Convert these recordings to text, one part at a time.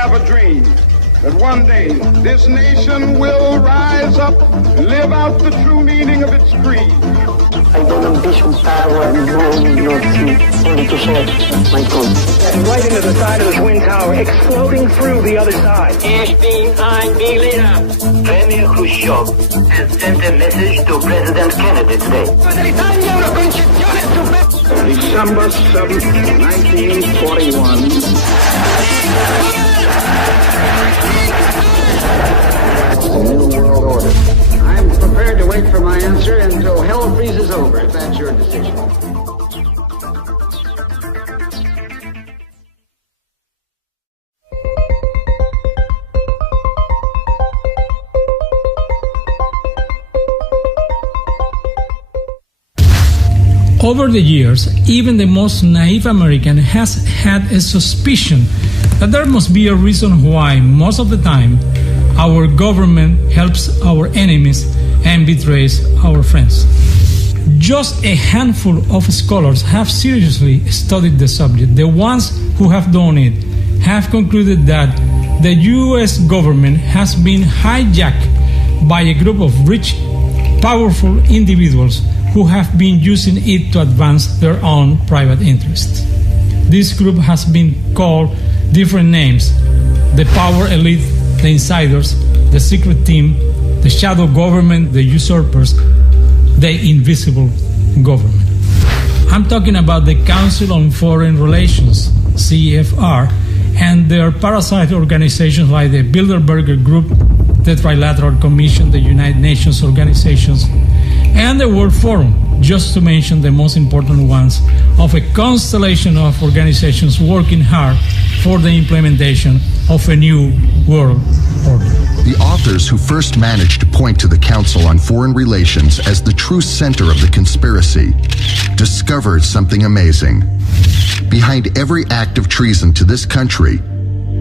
have a dream that one day this nation will rise up and live out the true meaning of its creed. I don't ambition power, glory, nor fear, only to share my good. And right into the side of the Twin Tower, exploding through the other side. Premier Khrushchev has sent a message to President Kennedy today. December 7th, 1941. The New World Order. I'm prepared to wait for my answer until hell freezes over, if that's your decision. Over the years, even the most naive American has had a suspicion that there must be a reason why, most of the time, our government helps our enemies and betrays our friends. Just a handful of scholars have seriously studied the subject. The ones who have done it have concluded that the U.S. government has been hijacked by a group of rich, powerful individuals who have been using it to advance their own private interests. This group has been called different names: the power elite, the insiders, the secret team, the shadow government, the usurpers, the invisible government. I'm talking about the Council on Foreign Relations, CFR, and their parasite organizations like the Bilderberger Group, the Trilateral Commission, the United Nations organizations, and the World Forum, just to mention the most important ones of a constellation of organizations working hard for the implementation of a new world order. The authors who first managed to point to the Council on Foreign Relations as the true center of the conspiracy discovered something amazing. Behind every act of treason to this country,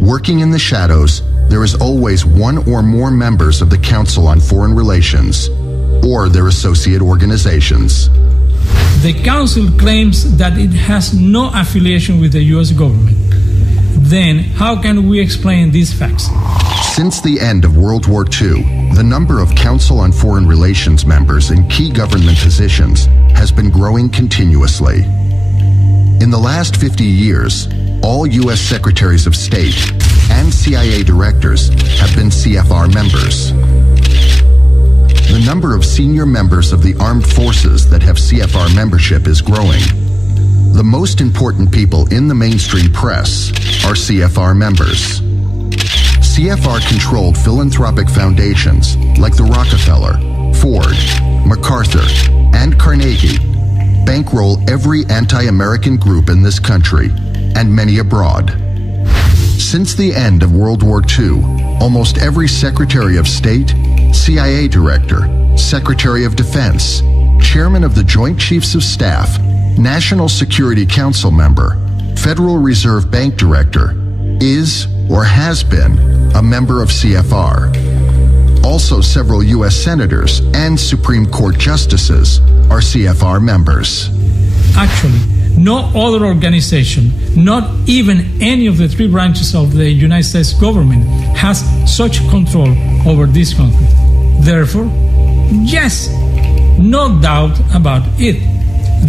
working in the shadows, there is always one or more members of the Council on Foreign Relations or their associate organizations. The Council claims that it has no affiliation with the U.S. government. Then, how can we explain these facts? Since the end of World War II, the number of Council on Foreign Relations members in key government positions has been growing continuously. In the last 50 years, all U.S. Secretaries of State and CIA directors have been CFR members. The number of senior members of the armed forces that have CFR membership is growing. The most important people in the mainstream press are CFR members. CFR-controlled philanthropic foundations like the Rockefeller, Ford, MacArthur, and Carnegie bankroll every anti-American group in this country and many abroad. Since the end of World War II, almost every Secretary of State, CIA Director, Secretary of Defense, Chairman of the Joint Chiefs of Staff, National Security Council member, Federal Reserve Bank Director, is or has been a member of CFR. Also, several U.S. senators and Supreme Court justices are CFR members. Actually, no other organization, not even any of the three branches of the United States government, has such control over this country. Therefore, yes, no doubt about it,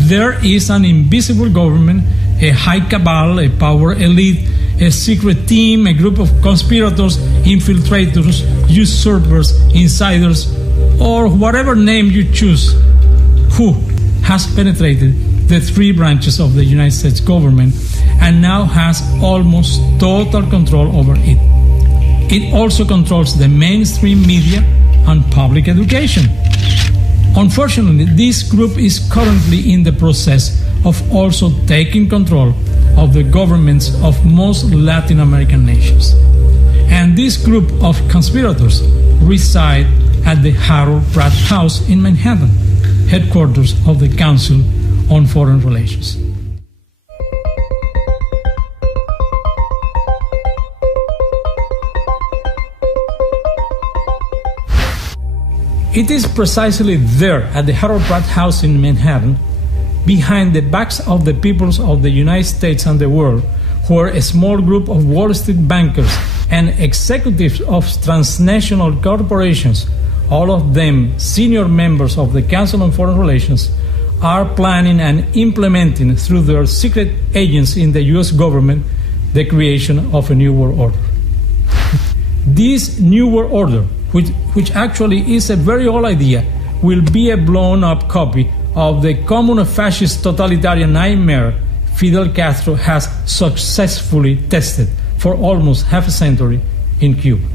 there is an invisible government, a high cabal, a power elite, a secret team, a group of conspirators, infiltrators, usurpers, insiders, or whatever name you choose, who has penetrated the three branches of the United States government and now has almost total control over it. It also controls the mainstream media and public education. Unfortunately, this group is currently in the process of also taking control of the governments of most Latin American nations. And this group of conspirators reside at the Harold Pratt House in Manhattan, headquarters of the Council on Foreign Relations. It is precisely there, at the Harold Pratt House in Manhattan, behind the backs of the peoples of the United States and the world, where a small group of Wall Street bankers and executives of transnational corporations, all of them senior members of the Council on Foreign Relations, are planning and implementing through their secret agents in the U.S. government the creation of a new world order. This new world order, which actually is a very old idea, will be a blown-up copy of the common fascist totalitarian nightmare Fidel Castro has successfully tested for almost half a century in Cuba.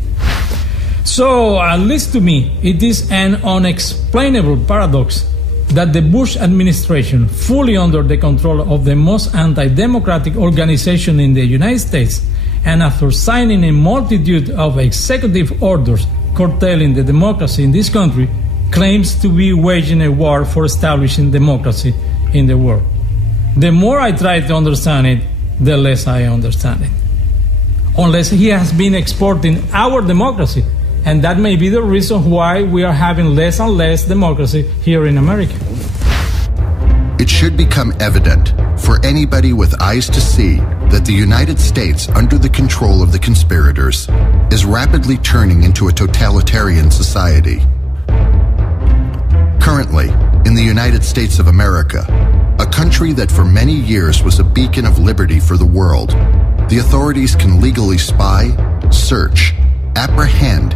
So, at least to me, it is an unexplainable paradox that the Bush administration, fully under the control of the most anti-democratic organization in the United States, and after signing a multitude of executive orders curtailing the democracy in this country, claims to be waging a war for establishing democracy in the world. The more I try to understand it, the less I understand it. Unless he has been exporting our democracy, and that may be the reason why we are having less and less democracy here in America. It should become evident for anybody with eyes to see that the United States, under the control of the conspirators, is rapidly turning into a totalitarian society. Currently, in the United States of America, a country that for many years was a beacon of liberty for the world, the authorities can legally spy, search, apprehend,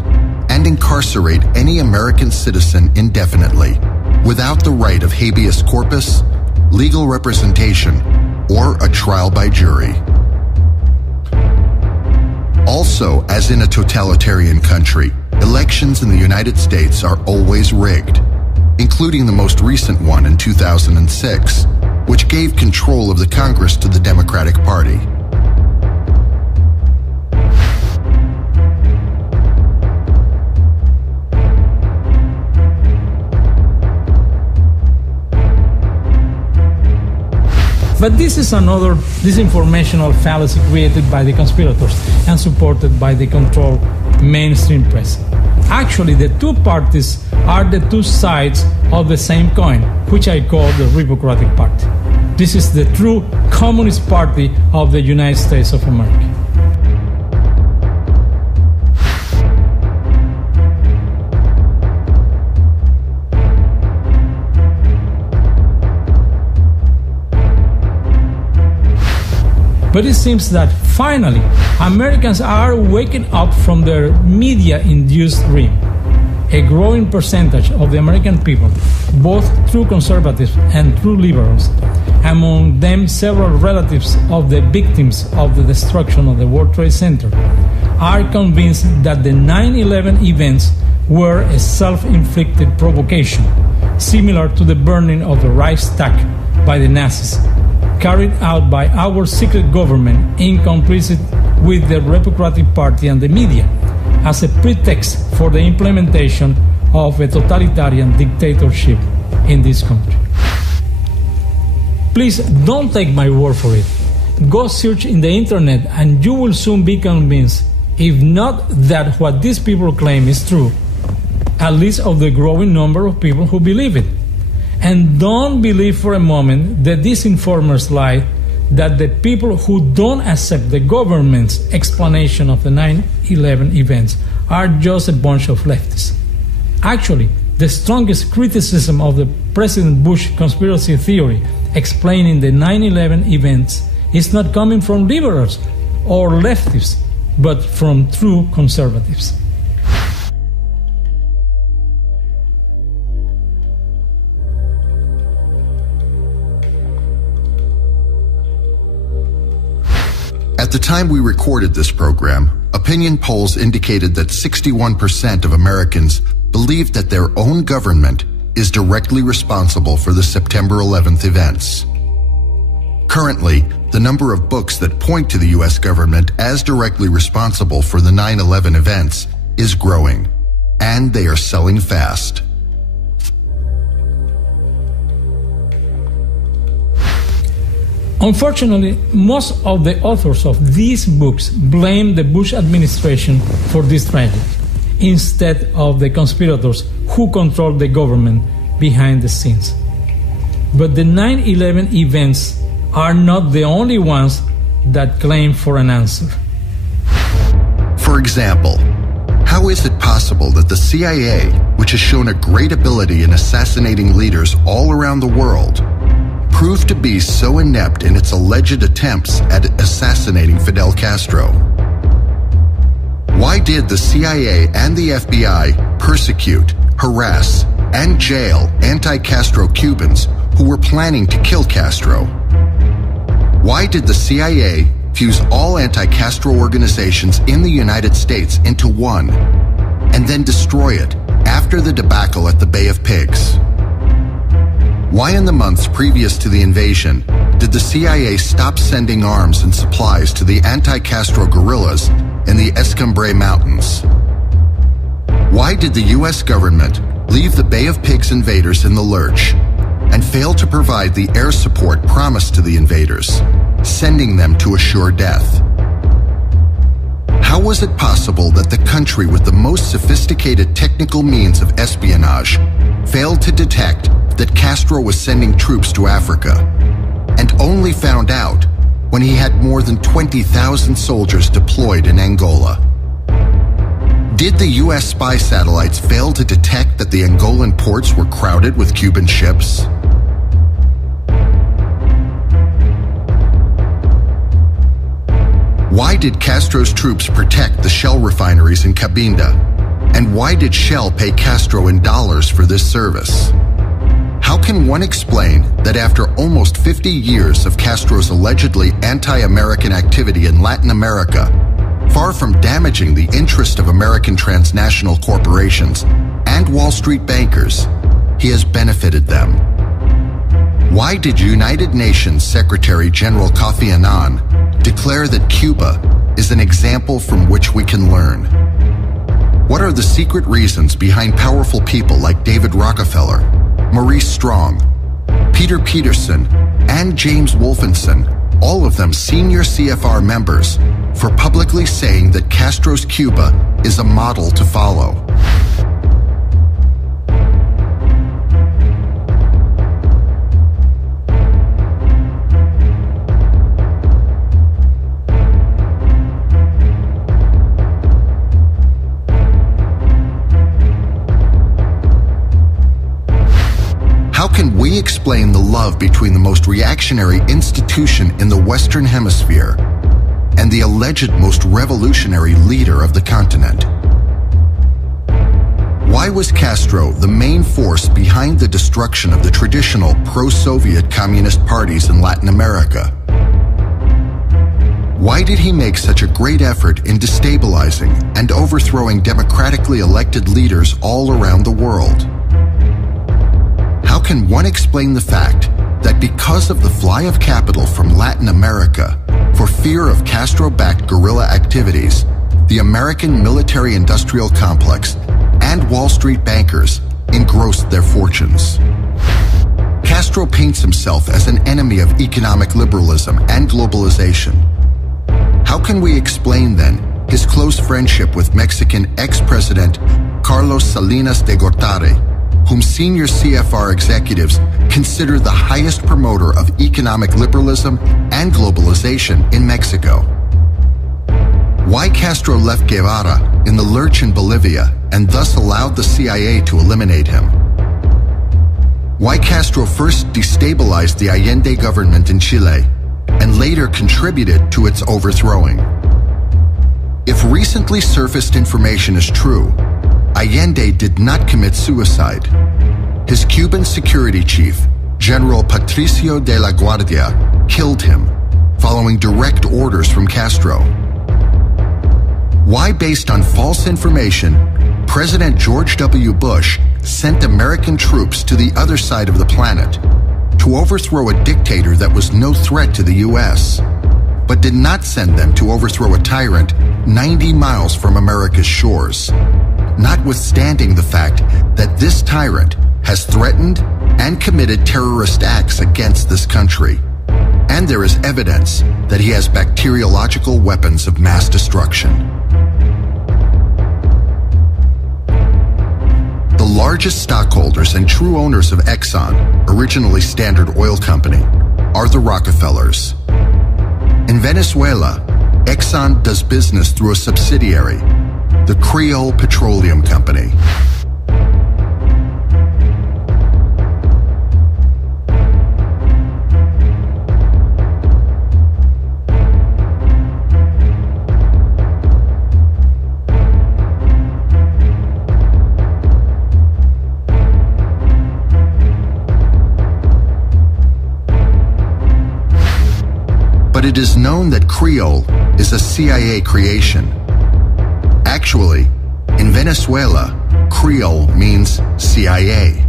and incarcerate any American citizen indefinitely, without the right of habeas corpus, legal representation, or a trial by jury. Also, as in a totalitarian country, elections in the United States are always rigged, including the most recent one in 2006, which gave control of the Congress to the Democratic Party. But this is another disinformational fallacy created by the conspirators and supported by the controlled mainstream press. Actually, the two parties are the two sides of the same coin, which I call the Republican Party. This is the true Communist Party of the United States of America. But it seems that finally, Americans are waking up from their media-induced dream. A growing percentage of the American people, both true conservatives and true liberals, among them several relatives of the victims of the destruction of the World Trade Center, are convinced that the 9/11 events were a self-inflicted provocation, similar to the burning of the Reichstag by the Nazis, carried out by our secret government in complicity with the Republican Party and the media, as a pretext for the implementation of a totalitarian dictatorship in this country. Please don't take my word for it. Go search in the internet and you will soon be convinced, if not that what these people claim is true, at least of the growing number of people who believe it. And don't believe for a moment the disinformers lie that the people who don't accept the government's explanation of the 9/11 events are just a bunch of leftists. Actually, the strongest criticism of the President Bush conspiracy theory explaining the 9/11 events is not coming from liberals or leftists, but from true conservatives. At the time we recorded this program, opinion polls indicated that 61% of Americans believed that their own government is directly responsible for the September 11th events. Currently, the number of books that point to the U.S. government as directly responsible for the 9/11 events is growing, and they are selling fast. Unfortunately, most of the authors of these books blame the Bush administration for this tragedy, instead of the conspirators who control the government behind the scenes. But the 9/11 events are not the only ones that claim for an answer. For For example, how is it possible that the CIA, which has shown a great ability in assassinating leaders all around the world, proved to be so inept in its alleged attempts at assassinating Fidel Castro? Why did the CIA and the FBI persecute, harass, and jail anti-Castro Cubans who were planning to kill Castro? Why did the CIA fuse all anti-Castro organizations in the United States into one and then destroy it after the debacle at the Bay of Pigs? Why in the months previous to the invasion did the CIA stop sending arms and supplies to the anti-Castro guerrillas in the Escambray Mountains? Why did the U.S. government leave the Bay of Pigs invaders in the lurch and fail to provide the air support promised to the invaders, sending them to a sure death? How was it possible that the country with the most sophisticated technical means of espionage failed to detect that Castro was sending troops to Africa, and only found out when he had more than 20,000 soldiers deployed in Angola? Did the U.S. spy satellites fail to detect that the Angolan ports were crowded with Cuban ships? Why did Castro's troops protect the Shell refineries in Cabinda? And why did Shell pay Castro in dollars for this service? How can one explain that after almost 50 years of Castro's allegedly anti-American activity in Latin America, far from damaging the interest of American transnational corporations and Wall Street bankers, he has benefited them? Why did United Nations Secretary General Kofi Annan declare that Cuba is an example from which we can learn? What are the secret reasons behind powerful people like David Rockefeller, Maurice Strong, Peter Peterson, and James Wolfenson, all of them senior CFR members, for publicly saying that Castro's Cuba is a model to follow? How can we explain the love between the most reactionary institution in the Western Hemisphere and the alleged most revolutionary leader of the continent? Why was Castro the main force behind the destruction of the traditional pro-Soviet communist parties in Latin America? Why did he make such a great effort in destabilizing and overthrowing democratically elected leaders all around the world? How can one explain the fact that because of the fly of capital from Latin America, for fear of Castro-backed guerrilla activities, the American military-industrial complex and Wall Street bankers engrossed their fortunes? Castro paints himself as an enemy of economic liberalism and globalization. How can we explain, then, his close friendship with Mexican ex-president Carlos Salinas de Gortari, whom senior CFR executives consider the highest promoter of economic liberalism and globalization in Mexico? Why Castro left Guevara in the lurch in Bolivia and thus allowed the CIA to eliminate him? Why Castro first destabilized the Allende government in Chile and later contributed to its overthrowing? If recently surfaced information is true, Allende did not commit suicide. His Cuban security chief, General Patricio de la Guardia, killed him, following direct orders from Castro. Why, based on false information, President George W. Bush sent American troops to the other side of the planet to overthrow a dictator that was no threat to the U.S., but did not send them to overthrow a tyrant 90 miles from America's shores, notwithstanding the fact that this tyrant has threatened and committed terrorist acts against this country, and there is evidence that he has bacteriological weapons of mass destruction. The largest stockholders and true owners of Exxon, originally Standard Oil Company, are the Rockefellers. In Venezuela, Exxon does business through a subsidiary, the Creole Petroleum Company. But it is known that Creole is a CIA creation. Actually, in Venezuela, Creole means CIA.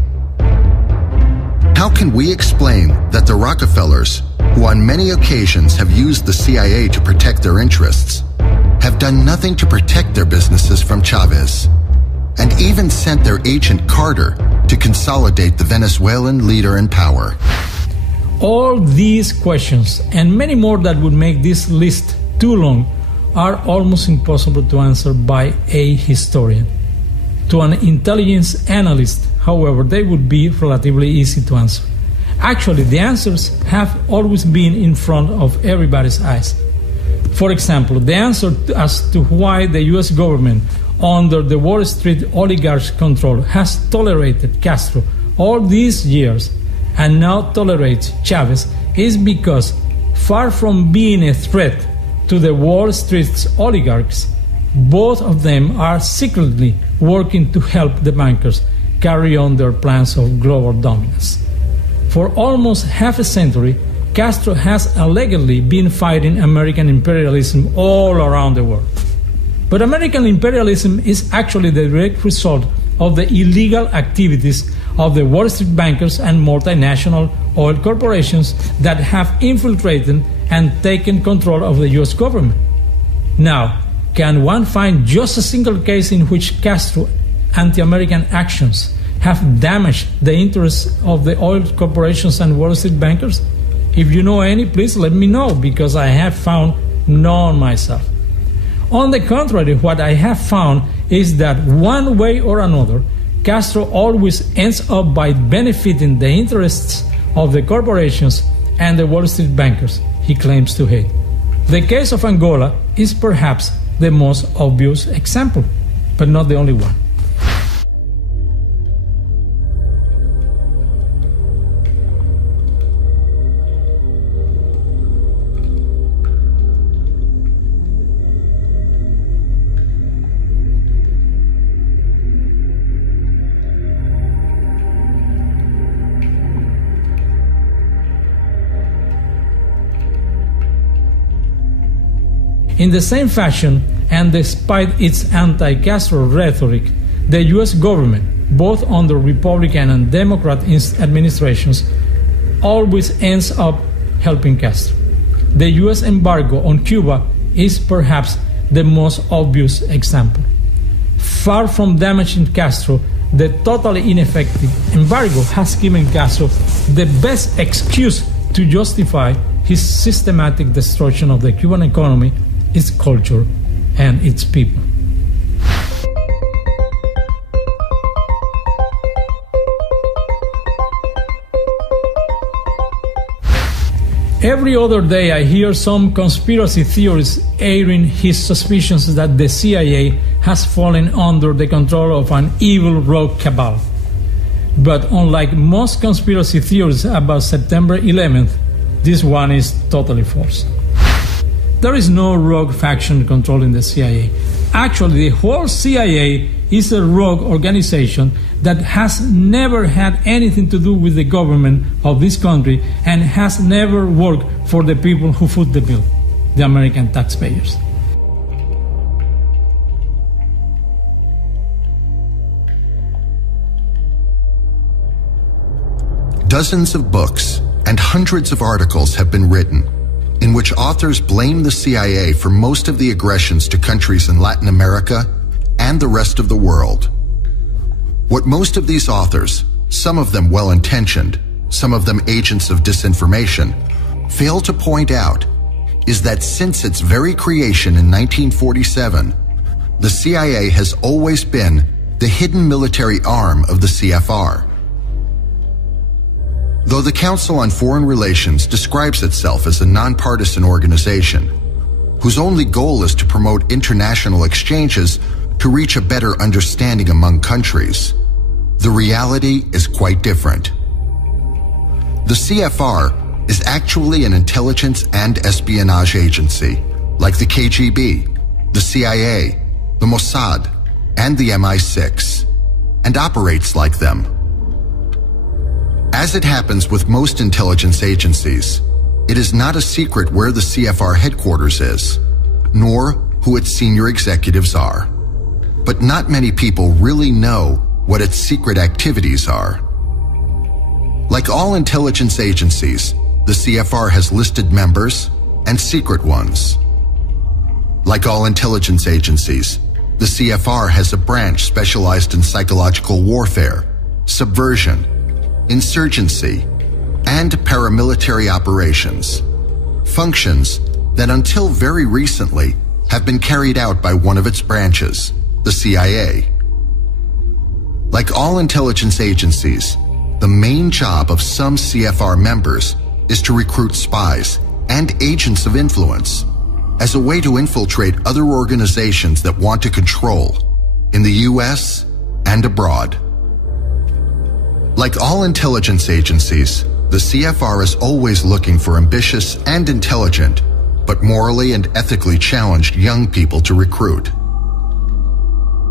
How can we explain that the Rockefellers, who on many occasions have used the CIA to protect their interests, have done nothing to protect their businesses from Chavez, and even sent their agent Carter to consolidate the Venezuelan leader in power? All these questions, and many more that would make this list too long, are almost impossible to answer by a historian. To an intelligence analyst, however, they would be relatively easy to answer. Actually, the answers have always been in front of everybody's eyes. For example, the answer as to why the US government, under the Wall Street oligarchs' control, has tolerated Castro all these years and now tolerates Chavez is because, far from being a threat to the Wall Street's oligarchs, both of them are secretly working to help the bankers carry on their plans of global dominance. For almost half a century, Castro has allegedly been fighting American imperialism all around the world. But American imperialism is actually the direct result of the illegal activities of the Wall Street bankers and multinational oil corporations that have infiltrated and taken control of the US government. Now, can one find just a single case in which Castro anti-American actions have damaged the interests of the oil corporations and Wall Street bankers? If you know any, please let me know, because I have found none myself. On the contrary, what I have found is that one way or another, Castro always ends up by benefiting the interests of the corporations and the Wall Street bankers he claims to hate. The case of Angola is perhaps the most obvious example, but not the only one. In the same fashion, and despite its anti-Castro rhetoric, the US government, both under Republican and Democrat administrations, always ends up helping Castro. The US embargo on Cuba is perhaps the most obvious example. Far from damaging Castro, the totally ineffective embargo has given Castro the best excuse to justify his systematic destruction of the Cuban economy, its culture, and its people. Every other day I hear some conspiracy theorists airing his suspicions that the CIA has fallen under the control of an evil rogue cabal. But unlike most conspiracy theories about September 11th, this one is totally false. There is no rogue faction controlling the CIA. Actually, the whole CIA is a rogue organization that has never had anything to do with the government of this country and has never worked for the people who foot the bill, the American taxpayers. Dozens of books and hundreds of articles have been written in which authors blame the CIA for most of the aggressions to countries in Latin America and the rest of the world. What most of these authors, some of them well-intentioned, some of them agents of disinformation, fail to point out is that since its very creation in 1947, the CIA has always been the hidden military arm of the CFR. Though the Council on Foreign Relations describes itself as a nonpartisan organization, whose only goal is to promote international exchanges to reach a better understanding among countries. The reality is quite different. The CFR is actually an intelligence and espionage agency, like the KGB, the CIA, the Mossad, and the MI6, and operates like them. As it happens with most intelligence agencies, it is not a secret where the CFR headquarters is, nor who its senior executives are. But not many people really know what its secret activities are. Like all intelligence agencies, the CFR has listed members and secret ones. Like all intelligence agencies, the CFR has a branch specialized in psychological warfare, subversion, insurgency, and paramilitary operations, functions that until very recently have been carried out by one of its branches, the CIA. Like all intelligence agencies, the main job of some CFR members is to recruit spies and agents of influence as a way to infiltrate other organizations that want to control in the US and abroad. Like all intelligence agencies, the CFR is always looking for ambitious and intelligent, but morally and ethically challenged young people to recruit.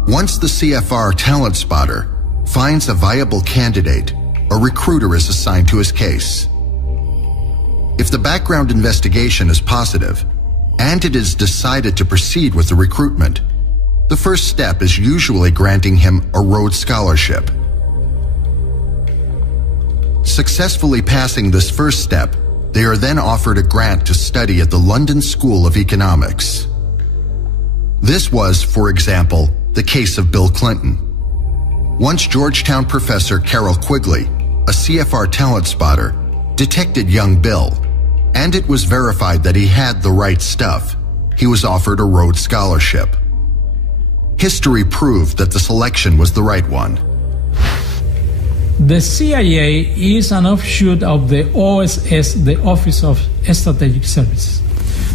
Once the CFR talent spotter finds a viable candidate, a recruiter is assigned to his case. If the background investigation is positive, and it is decided to proceed with the recruitment, the first step is usually granting him a Rhodes Scholarship. Successfully passing this first step, they are then offered a grant to study at the London School of Economics. This was, for example, the case of Bill Clinton. Once Georgetown professor Carol Quigley, a CFR talent spotter, detected young Bill, and it was verified that he had the right stuff, he was offered a Rhodes Scholarship. History proved that the selection was the right one. The CIA is an offshoot of the OSS, the Office of Strategic Services.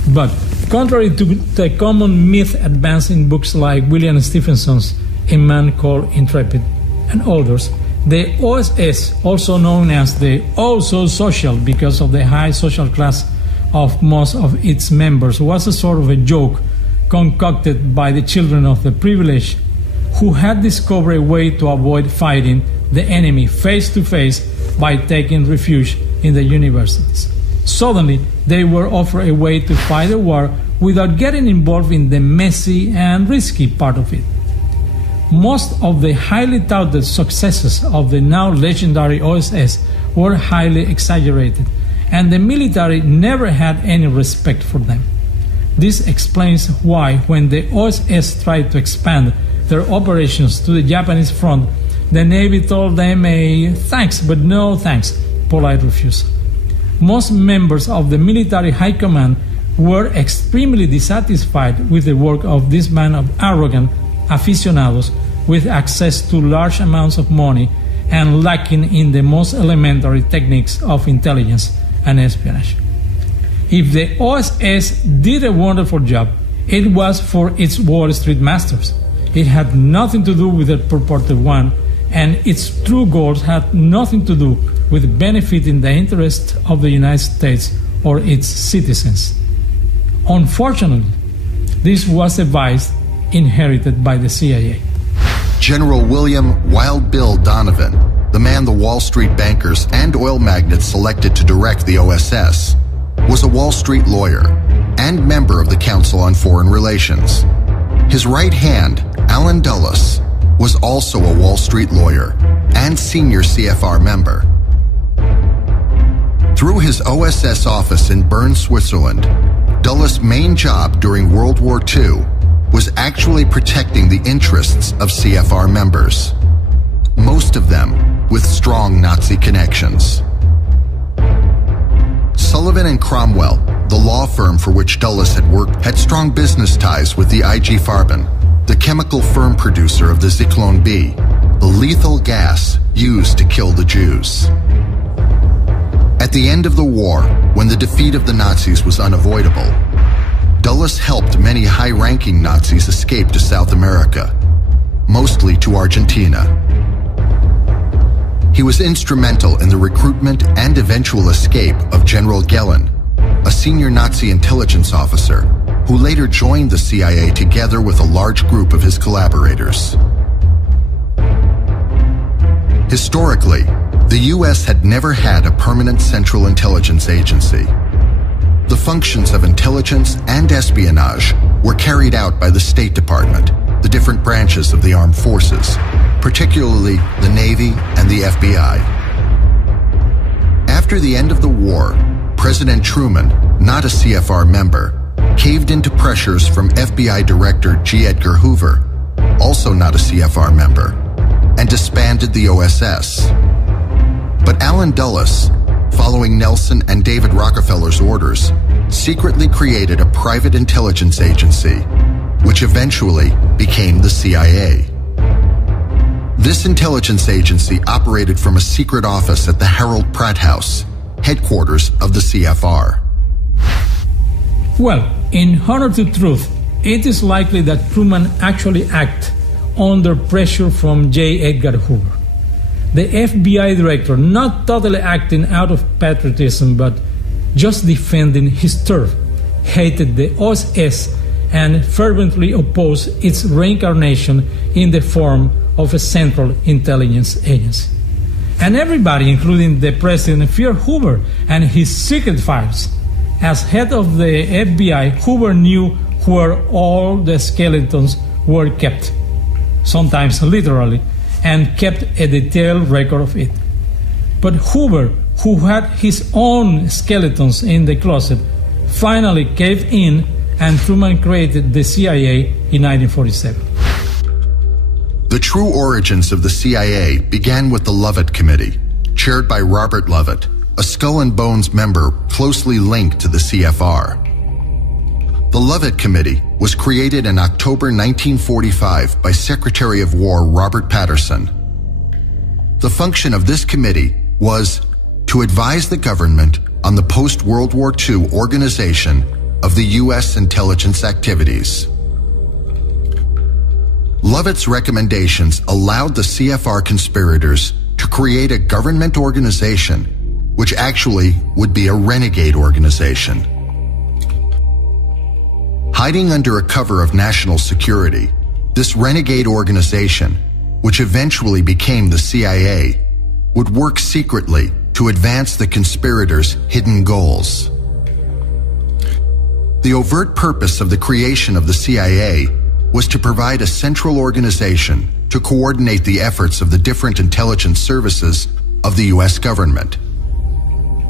But contrary to the common myth advanced in books like William Stephenson's A Man Called Intrepid and others, the OSS, also known as the also social because of the high social class of most of its members, was a sort of a joke concocted by the children of the privileged who had discovered a way to avoid fighting the enemy face to face by taking refuge in the universities. Suddenly, they were offered a way to fight a war without getting involved in the messy and risky part of it. Most of the highly touted successes of the now legendary OSS were highly exaggerated, and the military never had any respect for them. This explains why, when the OSS tried to expand their operations to the Japanese front, the Navy told them a thanks but no thanks polite refusal. Most members of the military high command were extremely dissatisfied with the work of this band of arrogant aficionados with access to large amounts of money and lacking in the most elementary techniques of intelligence and espionage. If the OSS did a wonderful job, it was for its Wall Street masters. It had nothing to do with the purported one, and its true goals had nothing to do with benefiting the interests of the United States or its citizens. Unfortunately, this was a vice inherited by the CIA. General William Wild Bill Donovan, the man the Wall Street bankers and oil magnates selected to direct the OSS, was a Wall Street lawyer and member of the Council on Foreign Relations. His right hand, Allen Dulles, was also a Wall Street lawyer and senior CFR member. Through his OSS office in Bern, Switzerland, Dulles' main job during World War II was actually protecting the interests of CFR members, most of them with strong Nazi connections. Sullivan and Cromwell, the law firm for which Dulles had worked, had strong business ties with the IG Farben, the chemical firm producer of the Zyklon B, the lethal gas used to kill the Jews. At the end of the war, when the defeat of the Nazis was unavoidable, Dulles helped many high-ranking Nazis escape to South America, mostly to Argentina. He was instrumental in the recruitment and eventual escape of General Gehlen, a senior Nazi intelligence officer who later joined the CIA together with a large group of his collaborators. Historically, the U.S. had never had a permanent central intelligence agency. The functions of intelligence and espionage were carried out by the State Department, the different branches of the armed forces, particularly the Navy and the FBI. After the end of the war, President Truman, not a CFR member, caved into pressures from FBI Director G. Edgar Hoover, also not a CFR member, and disbanded the OSS. But Allen Dulles, following Nelson and David Rockefeller's orders, secretly created a private intelligence agency, which eventually became the CIA. This intelligence agency operated from a secret office at the Harold Pratt House, headquarters of the CFR. Well, in honor to truth, it is likely that Truman actually acted under pressure from J. Edgar Hoover, the FBI director, not totally acting out of patriotism, but just defending his turf, hated the OSS, and fervently opposed its reincarnation in the form of a central intelligence agency. And everybody, including the president, feared Hoover and his secret files. As head of the FBI, Hoover knew where all the skeletons were kept, sometimes literally, and kept a detailed record of it. But Hoover, who had his own skeletons in the closet, finally caved in, and Truman created the CIA in 1947. The true origins of the CIA began with the Lovett Committee, chaired by Robert Lovett, a Skull and Bones member closely linked to the CFR. The Lovett Committee was created in October 1945 by Secretary of War Robert Patterson. The function of this committee was to advise the government on the post-World War II organization of the U.S. intelligence activities. Lovett's recommendations allowed the CFR conspirators to create a government organization which actually would be a renegade organization. Hiding under a cover of national security, this renegade organization, which eventually became the CIA, would work secretly to advance the conspirators' hidden goals. The overt purpose of the creation of the CIA was to provide a central organization to coordinate the efforts of the different intelligence services of the U.S. government.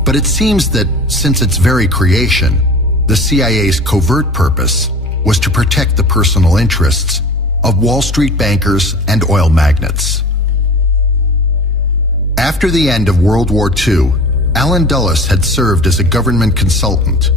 But it seems that since its very creation, the CIA's covert purpose was to protect the personal interests of Wall Street bankers and oil magnates. After the end of World War II, Allen Dulles had served as a government consultant.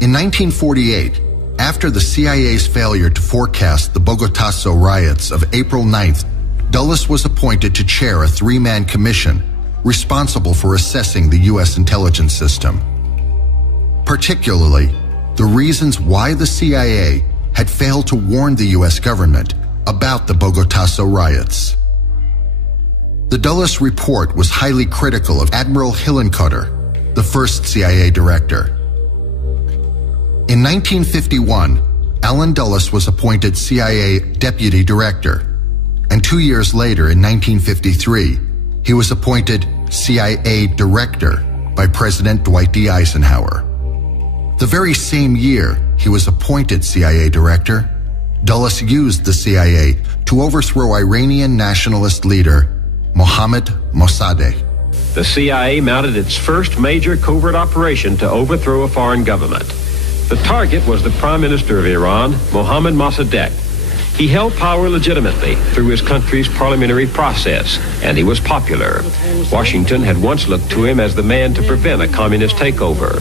In 1948, after the CIA's failure to forecast the Bogotazo riots of April 9th, Dulles was appointed to chair a three-man commission responsible for assessing the U.S. intelligence system. Particularly, the reasons why the CIA had failed to warn the U.S. government about the Bogotazo riots. The Dulles report was highly critical of Admiral Hillenkotter, the first CIA director. In 1951, Allen Dulles was appointed CIA Deputy Director, and 2 years later, in 1953, he was appointed CIA Director by President Dwight D. Eisenhower. The very same year he was appointed CIA Director, Dulles used the CIA to overthrow Iranian nationalist leader Mohammad Mossadegh. The CIA mounted its first major covert operation to overthrow a foreign government. The target was the Prime Minister of Iran, Mohammad Mossadegh. He held power legitimately through his country's parliamentary process, and he was popular. Washington had once looked to him as the man to prevent a communist takeover.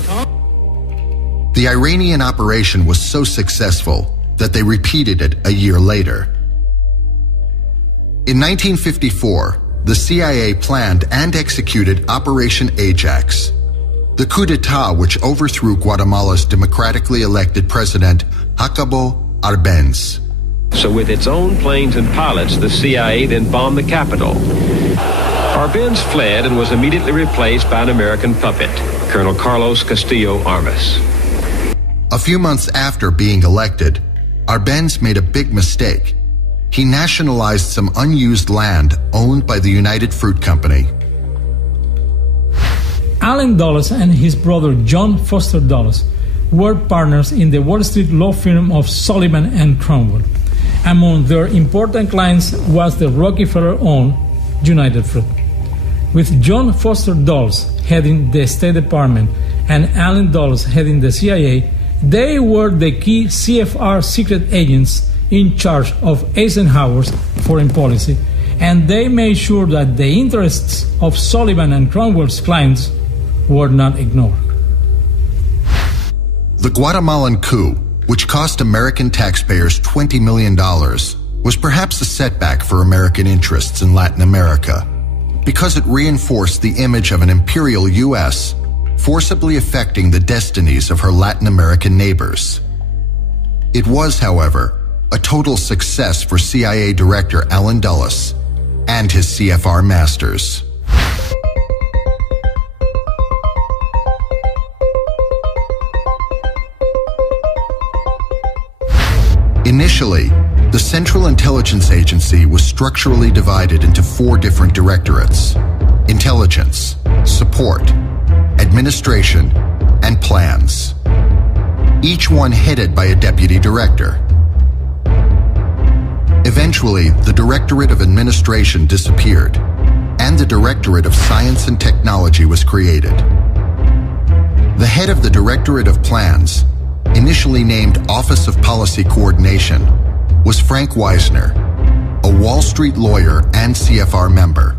The Iranian operation was so successful that they repeated it a year later. In 1954, the CIA planned and executed Operation Ajax. the coup d'etat which overthrew Guatemala's democratically elected president, Jacobo Arbenz. So with its own planes and pilots, the CIA then bombed the capital. Arbenz fled and was immediately replaced by an American puppet, Colonel Carlos Castillo Armas. A few months after being elected, Arbenz made a big mistake. He nationalized some unused land owned by the United Fruit Company. Allen Dulles and his brother John Foster Dulles were partners in the Wall Street law firm of Sullivan and Cromwell. Among their important clients was the Rockefeller-owned United Fruit. With John Foster Dulles heading the State Department and Allen Dulles heading the CIA, they were the key CFR secret agents in charge of Eisenhower's foreign policy, and they made sure that the interests of Sullivan and Cromwell's clients were not ignored. The Guatemalan coup, which cost American taxpayers $20 million, was perhaps a setback for American interests in Latin America because it reinforced the image of an imperial U.S. forcibly affecting the destinies of her Latin American neighbors. It was, however, a total success for CIA Director Allen Dulles and his CFR masters. Initially, the Central Intelligence Agency was structurally divided into 4 different directorates: intelligence, support, administration, and plans. Each one headed by a deputy director. Eventually, the Directorate of Administration disappeared, and the Directorate of Science and Technology was created. The head of the Directorate of Plans, initially named Office of Policy Coordination, was Frank Wisner, a Wall Street lawyer and CFR member.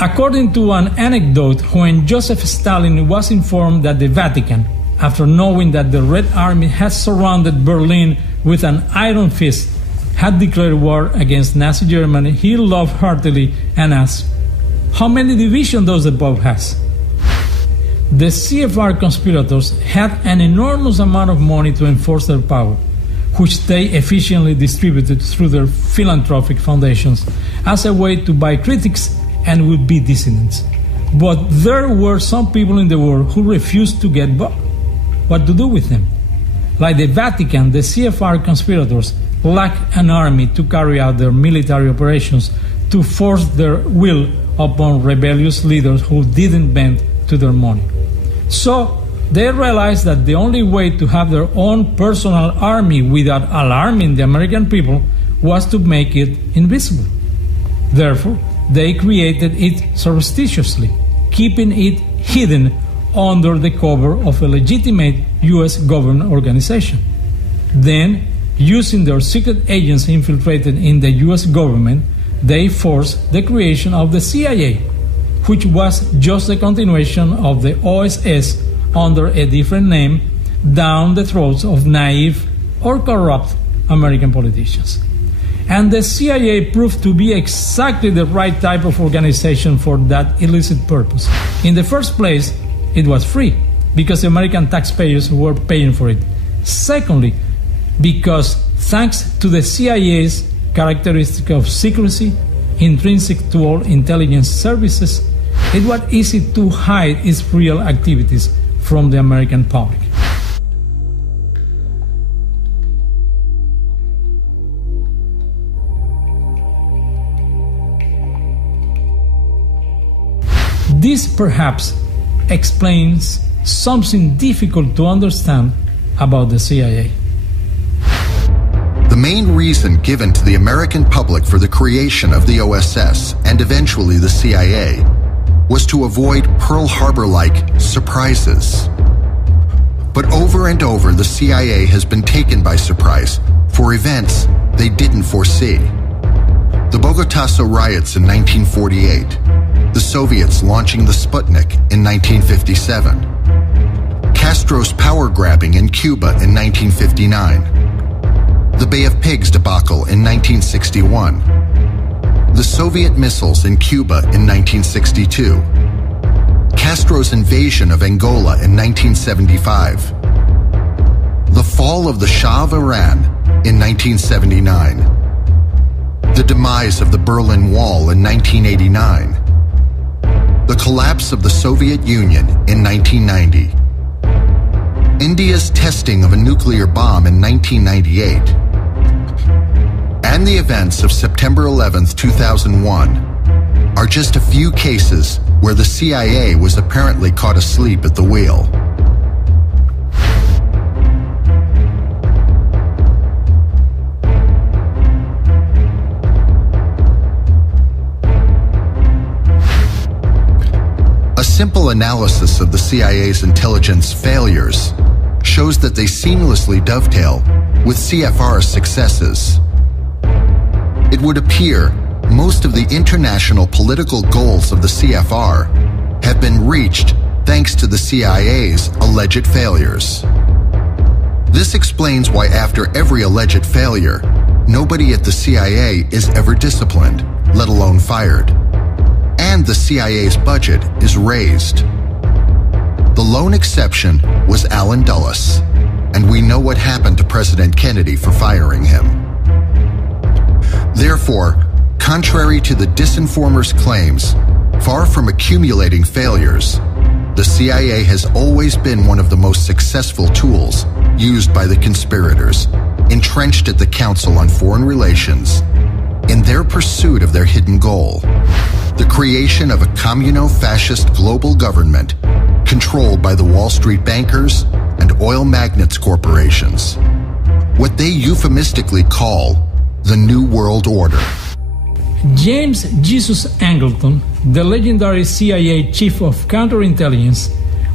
According to an anecdote, when Joseph Stalin was informed that the Vatican, after knowing that the Red Army had surrounded Berlin with an iron fist, had declared war against Nazi Germany, he laughed heartily and asked, "How many divisions does the Pope has?" The CFR conspirators had an enormous amount of money to enforce their power, which they efficiently distributed through their philanthropic foundations as a way to buy critics and would-be dissidents. But there were some people in the world who refused to get bought. What to do with them? Like the Vatican, the CFR conspirators lacked an army to carry out their military operations to force their will upon rebellious leaders who didn't bend to their money. So they realized that the only way to have their own personal army without alarming the American people was to make it invisible. Therefore, they created it surreptitiously, keeping it hidden under the cover of a legitimate U.S. government organization. Then, using their secret agents infiltrated in the U.S. government, they forced the creation of the CIA, which was just a continuation of the OSS under a different name, down the throats of naive or corrupt American politicians. And the CIA proved to be exactly the right type of organization for that illicit purpose. In the first place, it was free, because American taxpayers were paying for it. Secondly, because thanks to the CIA's characteristic of secrecy, intrinsic to all intelligence services, it was easy to hide its real activities from the American public. This perhaps explains something difficult to understand about the CIA. The main reason given to the American public for the creation of the OSS and eventually the CIA was to avoid Pearl Harbor-like surprises. But over and over, the CIA has been taken by surprise for events they didn't foresee. The Bogotá riots in 1948, the Soviets launching the Sputnik in 1957, Castro's power grabbing in Cuba in 1959, the Bay of Pigs debacle in 1961, the Soviet missiles in Cuba in 1962, Castro's invasion of Angola in 1975, the fall of the Shah of Iran in 1979, the demise of the Berlin Wall in 1989, the collapse of the Soviet Union in 1990, India's testing of a nuclear bomb in 1998, and the events of September 11, 2001, are just a few cases where the CIA was apparently caught asleep at the wheel. A simple analysis of the CIA's intelligence failures shows that they seamlessly dovetail with CFR's successes. It would appear most of the international political goals of the CFR have been reached thanks to the CIA's alleged failures. This explains why after every alleged failure, nobody at the CIA is ever disciplined, let alone fired. And the CIA's budget is raised. The lone exception was Allen Dulles, and we know what happened to President Kennedy for firing him. Therefore, contrary to the disinformers' claims, far from accumulating failures, the CIA has always been one of the most successful tools used by the conspirators, entrenched at the Council on Foreign Relations, in their pursuit of their hidden goal, the creation of a communo-fascist global government controlled by the Wall Street bankers and oil magnates corporations, what they euphemistically call the New World Order. James Jesus Angleton, the legendary CIA chief of counterintelligence,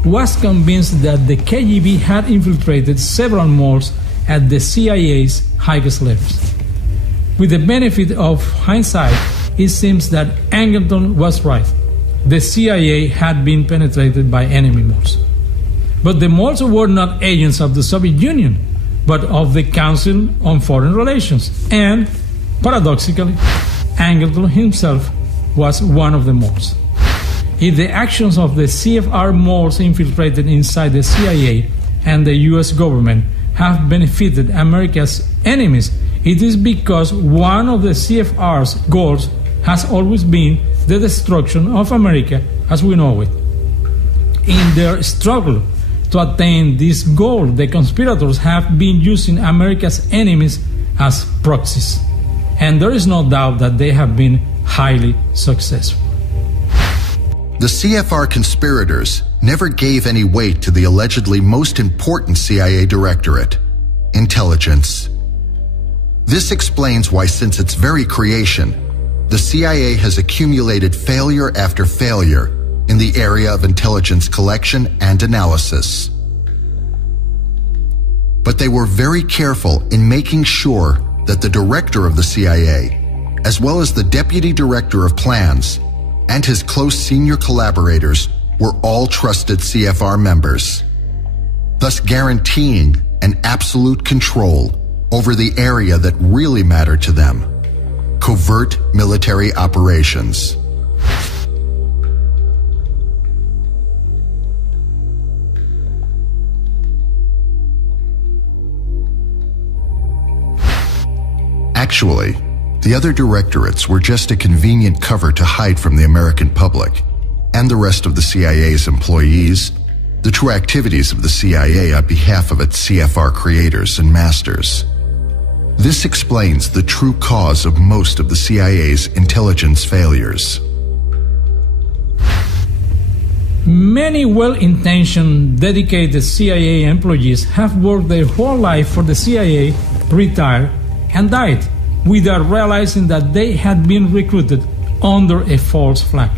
was convinced that the KGB had infiltrated several malls at the CIA's highest levels. With the benefit of hindsight, it seems that Angleton was right. The CIA had been penetrated by enemy malls. But the malls were not agents of the Soviet Union, but of the Council on Foreign Relations. And, paradoxically, Angleton himself was one of the malls. If the actions of the CFR malls infiltrated inside the CIA and the US government have benefited America's enemies, it is because one of the CFR's goals has always been the destruction of America as we know it. In their struggle to attain this goal, the conspirators have been using America's enemies as proxies. And there is no doubt that they have been highly successful. The CFR conspirators never gave any weight to the allegedly most important CIA directorate, intelligence. This explains why, since its very creation, the CIA has accumulated failure after failure in the area of intelligence collection and analysis. But they were very careful in making sure that the director of the CIA, as well as the deputy director of plans, and his close senior collaborators were all trusted CFR members, thus guaranteeing an absolute control over the area that really mattered to them: covert military operations. Actually, the other directorates were just a convenient cover to hide from the American public and the rest of the CIA's employees the true activities of the CIA on behalf of its CFR creators and masters. This explains the true cause of most of the CIA's intelligence failures. Many well-intentioned, dedicated CIA employees have worked their whole life for the CIA, retired, and died without realizing that they had been recruited under a false flag.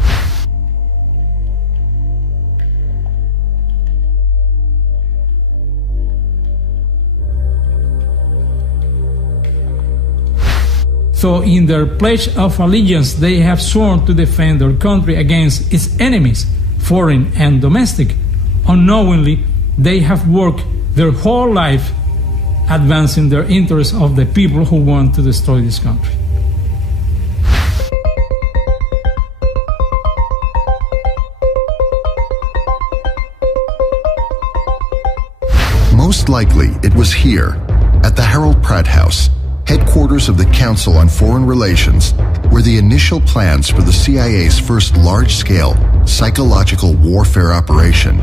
So in their pledge of allegiance, they have sworn to defend their country against its enemies, foreign and domestic. Unknowingly, they have worked their whole life advancing the interests of the people who want to destroy this country. Most likely, it was here, at the Harold Pratt House, headquarters of the Council on Foreign Relations, where the initial plans for the CIA's first large-scale psychological warfare operation,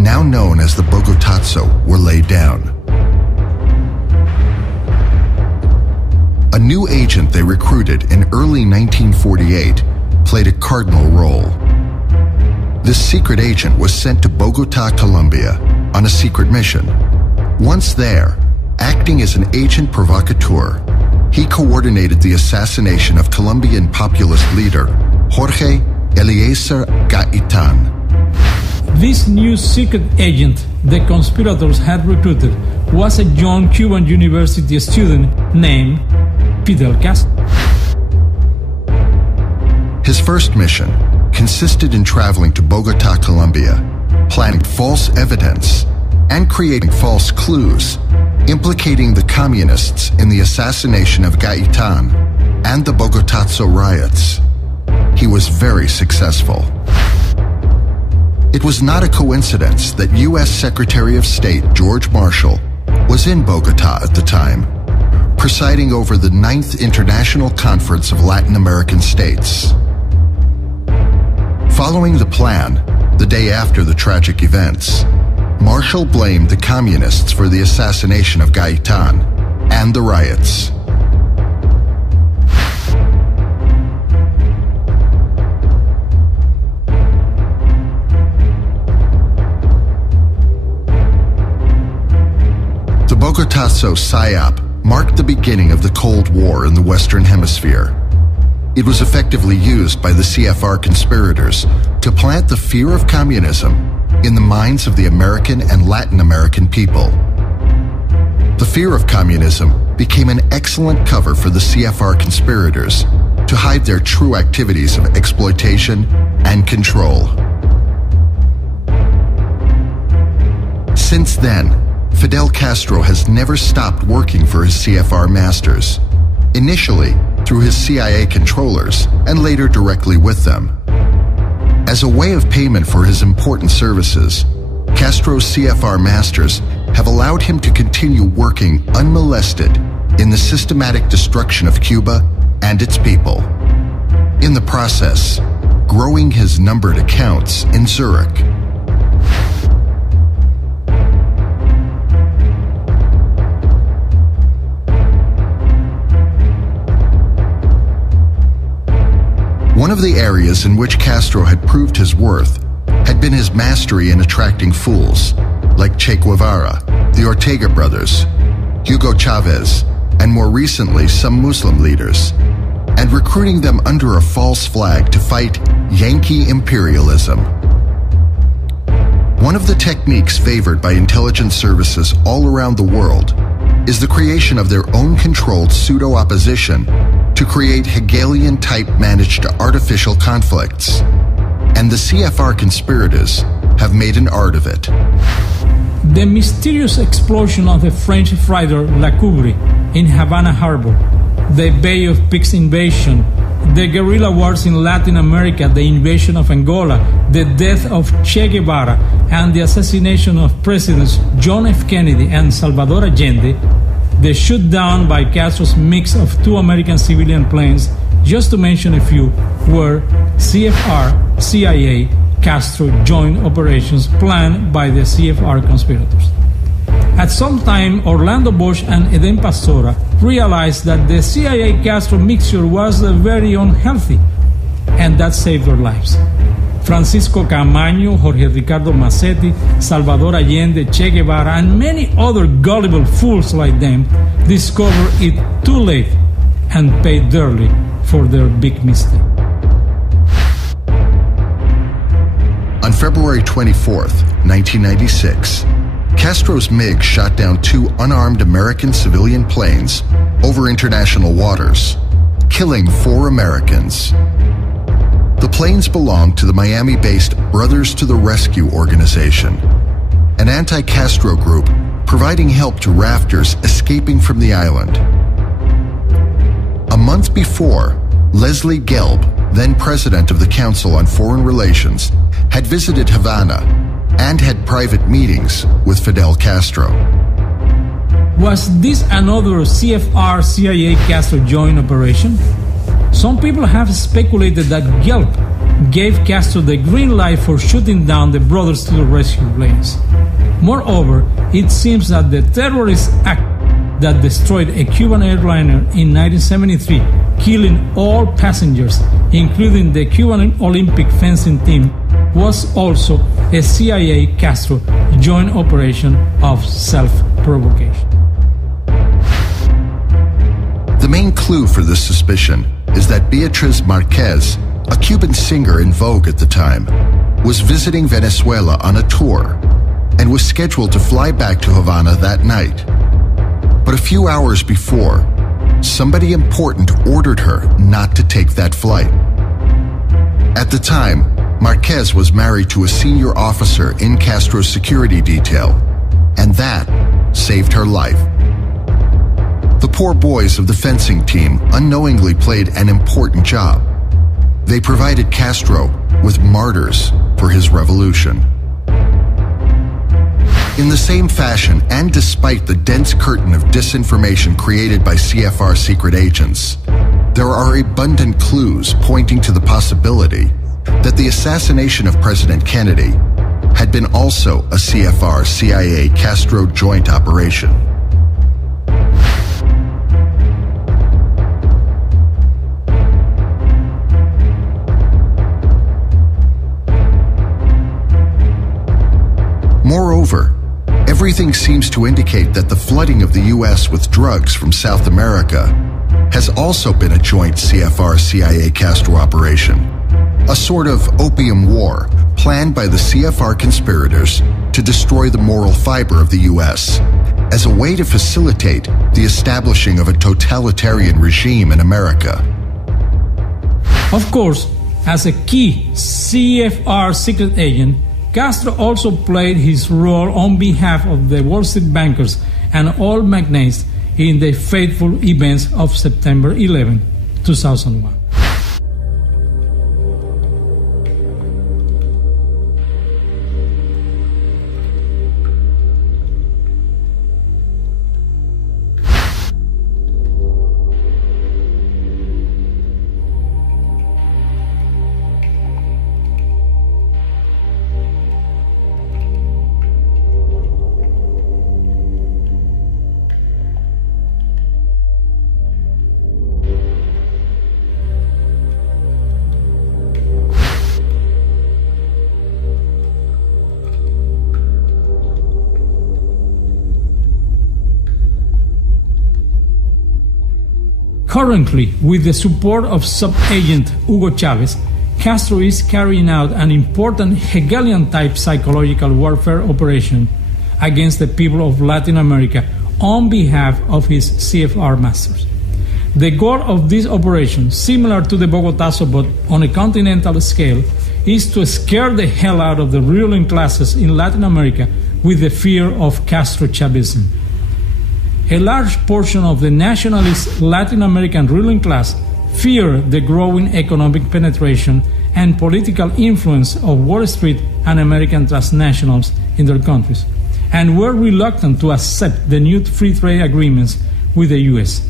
now known as the Bogotazo, were laid down. A new agent they recruited in early 1948 played a cardinal role. This secret agent was sent to Bogota, Colombia, on a secret mission. Once there, acting as an agent provocateur, he coordinated the assassination of Colombian populist leader Jorge Eliezer Gaitan. This new secret agent the conspirators had recruited was a young Cuban university student named Fidel Castro. His first mission consisted in traveling to Bogota, Colombia, planting false evidence and creating false clues implicating the communists in the assassination of Gaitan and the Bogotazo riots. He was very successful. It was not a coincidence that U.S. Secretary of State George Marshall was in Bogota at the time, presiding over the 9th International Conference of Latin American States. Following the plan, the day after the tragic events, Marshall blamed the communists for the assassination of Gaitan and the riots. The Bogotazo PSYOP marked the beginning of the Cold War in the Western Hemisphere. It was effectively used by the CFR conspirators to plant the fear of communism in the minds of the American and Latin American people. The fear of communism became an excellent cover for the CFR conspirators to hide their true activities of exploitation and control. Since then, Fidel Castro has never stopped working for his CFR masters, initially through his CIA controllers and later directly with them. As a way of payment for his important services, Castro's CFR masters have allowed him to continue working unmolested in the systematic destruction of Cuba and its people. In the process, growing his numbered accounts in Zurich. One of the areas in which Castro had proved his worth had been his mastery in attracting fools, like Che Guevara, the Ortega brothers, Hugo Chavez, and more recently some Muslim leaders, and recruiting them under a false flag to fight Yankee imperialism. One of the techniques favored by intelligence services all around the world is the creation of their own controlled pseudo-opposition to create Hegelian-type managed artificial conflicts. And the CFR conspirators have made an art of it. The mysterious explosion of the French freighter La Coubre in Havana Harbor, the Bay of Pigs invasion, the guerrilla wars in Latin America, the invasion of Angola, the death of Che Guevara, and the assassination of Presidents John F. Kennedy and Salvador Allende, the shutdown by Castro's mix of 2 American civilian planes, just to mention a few, were CFR, CIA, Castro joint operations planned by the CFR conspirators. At some time, Orlando Bosch and Eden Pastora realized that the CIA-Castro mixture was very unhealthy, and that saved their lives. Francisco Camaño, Jorge Ricardo Massetti, Salvador Allende, Che Guevara, and many other gullible fools like them discovered it too late and paid dearly for their big mistake. On February 24th, 1996, Castro's MiG shot down 2 unarmed American civilian planes over international waters, killing 4 Americans. The planes belonged to the Miami-based Brothers to the Rescue organization, an anti-Castro group providing help to rafters escaping from the island. A month before, Leslie Gelb, then president of the Council on Foreign Relations, had visited Havana and had private meetings with Fidel Castro. Was this another CFR-CIA Castro joint operation? Some people have speculated that Gelb gave Castro the green light for shooting down the Brothers to the Rescue planes. Moreover, it seems that the terrorist act that destroyed a Cuban airliner in 1973, killing all passengers, including the Cuban Olympic fencing team, was also a CIA-Castro joint operation of self-provocation. The main clue for this suspicion is that Beatriz Marquez, a Cuban singer in vogue at the time, was visiting Venezuela on a tour and was scheduled to fly back to Havana that night. But a few hours before, somebody important ordered her not to take that flight. At the time, Marquez was married to a senior officer in Castro's security detail, and that saved her life. The poor boys of the fencing team unknowingly played an important job. They provided Castro with martyrs for his revolution. In the same fashion, and despite the dense curtain of disinformation created by CFR secret agents, there are abundant clues pointing to the possibility that the assassination of President Kennedy had been also a CFR-CIA Castro joint operation. Moreover, everything seems to indicate that the flooding of the U.S. with drugs from South America has also been a joint CFR-CIA Castro operation, a sort of opium war planned by the CFR conspirators to destroy the moral fiber of the U.S. as a way to facilitate the establishing of a totalitarian regime in America. Of course, as a key CFR secret agent, Castro also played his role on behalf of the Wall Street bankers and oil magnates in the fateful events of September 11, 2001. Currently, with the support of sub-agent Hugo Chavez, Castro is carrying out an important Hegelian-type psychological warfare operation against the people of Latin America on behalf of his CFR masters. The goal of this operation, similar to the Bogotazo but on a continental scale, is to scare the hell out of the ruling classes in Latin America with the fear of Castro Chavism. A large portion of the nationalist Latin American ruling class fear the growing economic penetration and political influence of Wall Street and American transnationals in their countries, and were reluctant to accept the new free trade agreements with the U.S.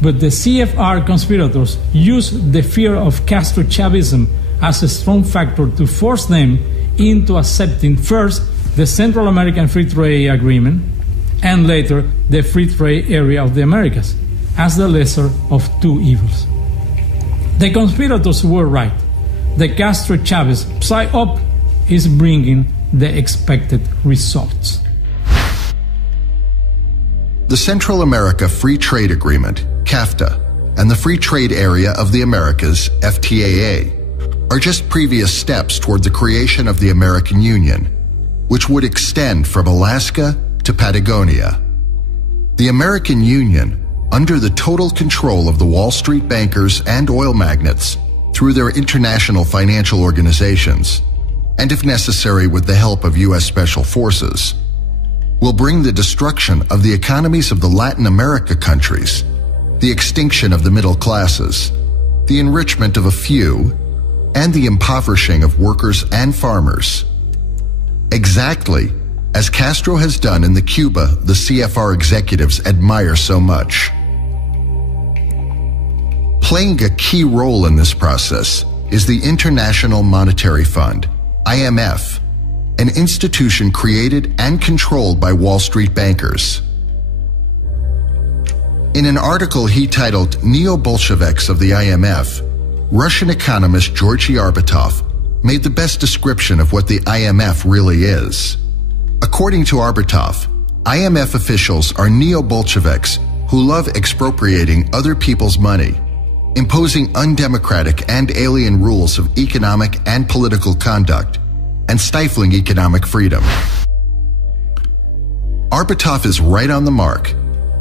But the CFR conspirators used the fear of Castro Chavism as a strong factor to force them into accepting first the Central American Free Trade Agreement and later the Free Trade Area of the Americas as the lesser of two evils. The conspirators were right. The Castro Chavez psyop is bringing the expected results. The Central America Free Trade Agreement, CAFTA, and the Free Trade Area of the Americas, FTAA, are just previous steps toward the creation of the American Union, which would extend from Alaska to Patagonia. The American Union, under the total control of the Wall Street bankers and oil magnates through their international financial organizations, and if necessary with the help of U.S. Special Forces, will bring the destruction of the economies of the Latin America countries, the extinction of the middle classes, the enrichment of a few, and the impoverishing of workers and farmers. Exactly as Castro has done in the Cuba the CFR executives admire so much. Playing a key role in this process is the International Monetary Fund, IMF, an institution created and controlled by Wall Street bankers. In an article he titled Neo-Bolsheviks of the IMF, Russian economist Georgy Arbatov made the best description of what the IMF really is. According to Arbatov, IMF officials are neo-Bolsheviks who love expropriating other people's money, imposing undemocratic and alien rules of economic and political conduct, and stifling economic freedom. Arbatov is right on the mark.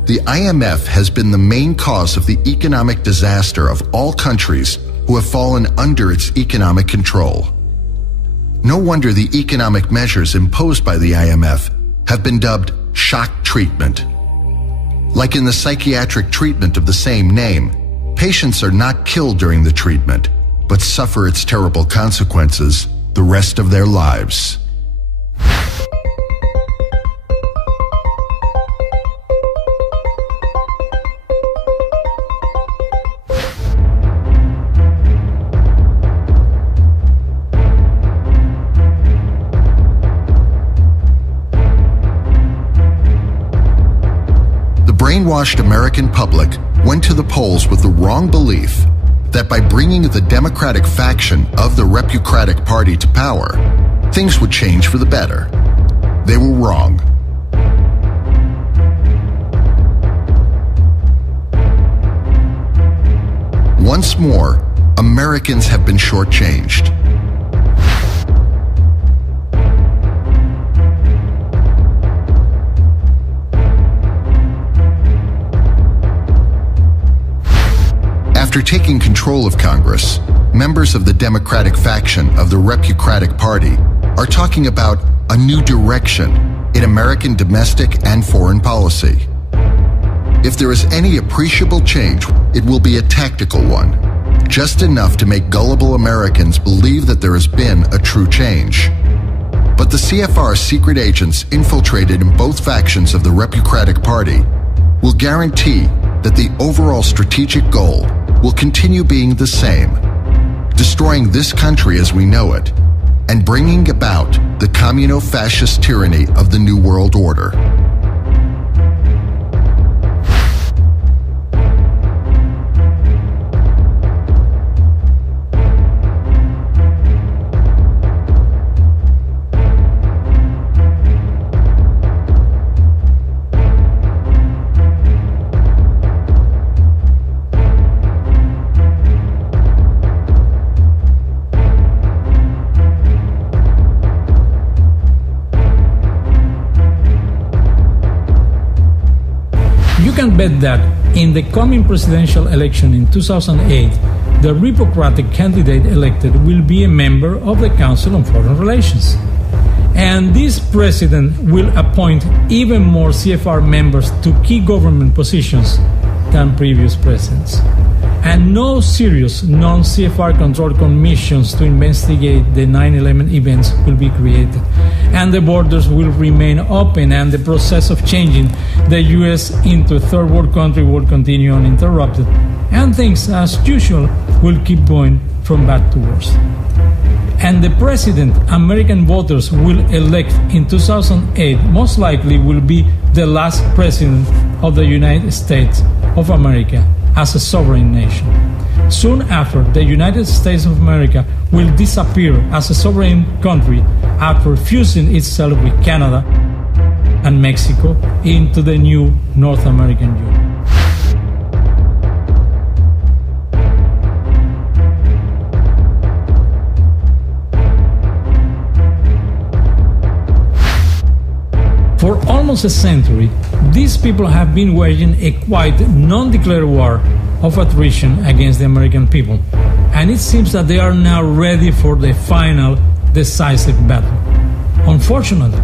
The IMF has been the main cause of the economic disaster of all countries who have fallen under its economic control. No wonder the economic measures imposed by the IMF have been dubbed shock treatment. Like in the psychiatric treatment of the same name, patients are not killed during the treatment, but suffer its terrible consequences the rest of their lives. The brainwashed American public went to the polls with the wrong belief that by bringing the Democratic faction of the Repucratic Party to power, things would change for the better. They were wrong. Once more, Americans have been shortchanged. After taking control of Congress, members of the Democratic faction of the Repucratic Party are talking about a new direction in American domestic and foreign policy. If there is any appreciable change, it will be a tactical one, just enough to make gullible Americans believe that there has been a true change. But the CFR secret agents infiltrated in both factions of the Repucratic Party will guarantee that the overall strategic goal will continue being the same, destroying this country as we know it, and bringing about the communo-fascist tyranny of the New World Order. You can bet that in the coming presidential election in 2008, the Repucratic candidate elected will be a member of the Council on Foreign Relations. And this president will appoint even more CFR members to key government positions than previous presidents. And no serious non-CFR control commissions to investigate the 9/11 events will be created. And the borders will remain open, and the process of changing the U.S. into a third world country will continue uninterrupted. And things, as usual, will keep going from bad to worse. And the president American voters will elect in 2008 most likely will be the last president of the United States of America as a sovereign nation. Soon after, the United States of America will disappear as a sovereign country after fusing itself with Canada and Mexico into the new North American Union. For almost a century, these people have been waging a quite non-declared war of attrition against the American people, and it seems that they are now ready for the final decisive battle. Unfortunately,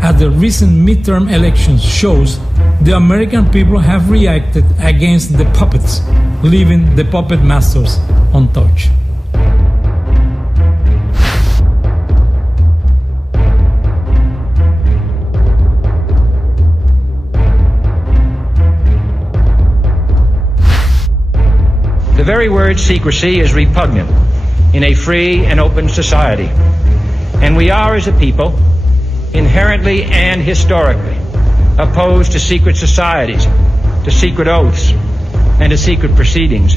at the recent midterm elections shows the American people have reacted against the puppets, leaving the puppet masters untouched. The very word secrecy is repugnant in a free and open society. And we are, as a people, inherently and historically opposed to secret societies, to secret oaths, and to secret proceedings.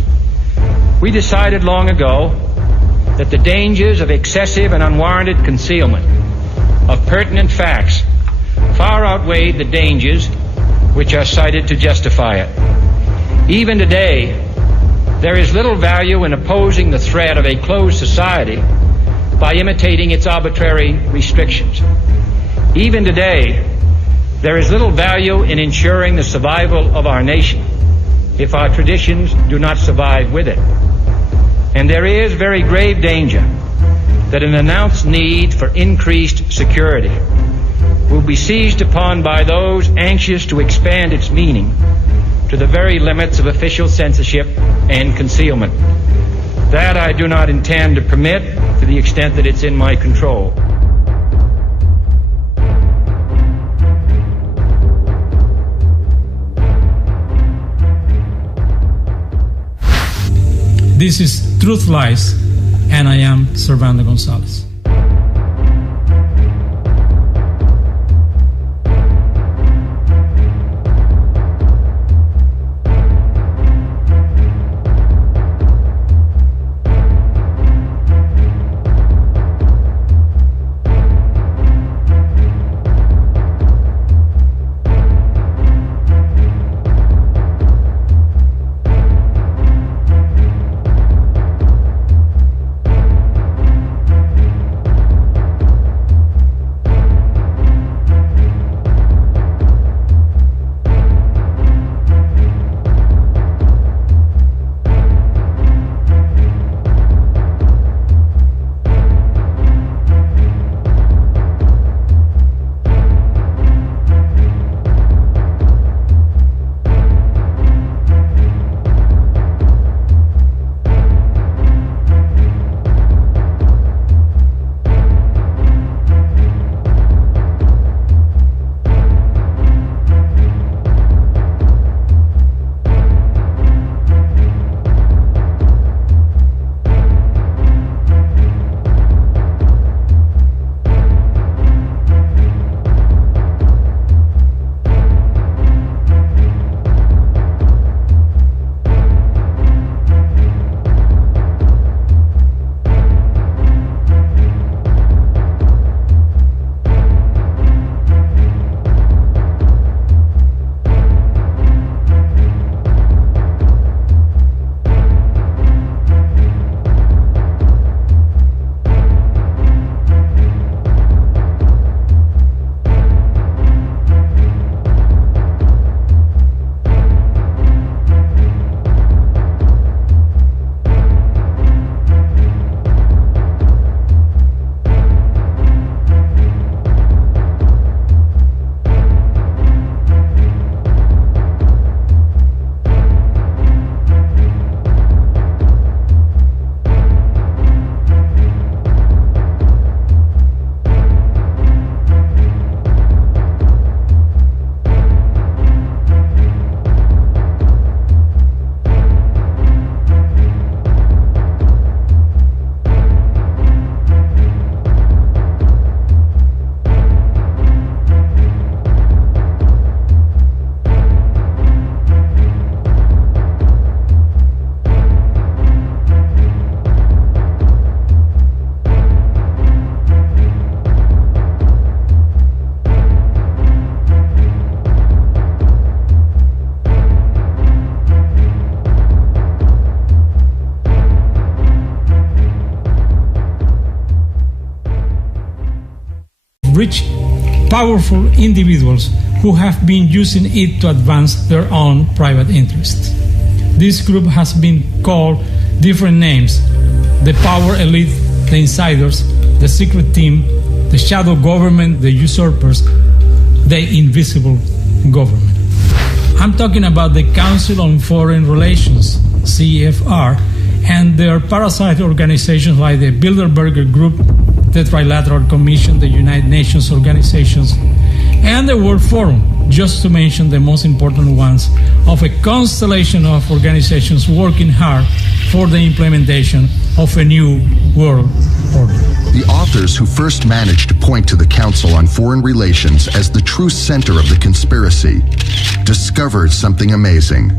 We decided long ago that the dangers of excessive and unwarranted concealment of pertinent facts far outweighed the dangers which are cited to justify it. Even today, there is little value in opposing the threat of a closed society by imitating its arbitrary restrictions. Even today, there is little value in ensuring the survival of our nation if our traditions do not survive with it. And there is very grave danger that an announced need for increased security will be seized upon by those anxious to expand its meaning to the very limits of official censorship and concealment. That I do not intend to permit to the extent that it's in my control. This is Truth Lies, and I am Servando Gonzalez. Rich, powerful individuals who have been using it to advance their own private interests. This group has been called different names: the power elite, the insiders, the secret team, the shadow government, the usurpers, the invisible government. I'm talking about the Council on Foreign Relations, CFR, and their parasite organizations like the Bilderberger Group, the Trilateral Commission, the United Nations organizations, and the World Forum, just to mention the most important ones of a constellation of organizations working hard for the implementation of a new world order. The authors who first managed to point to the Council on Foreign Relations as the true center of the conspiracy discovered something amazing.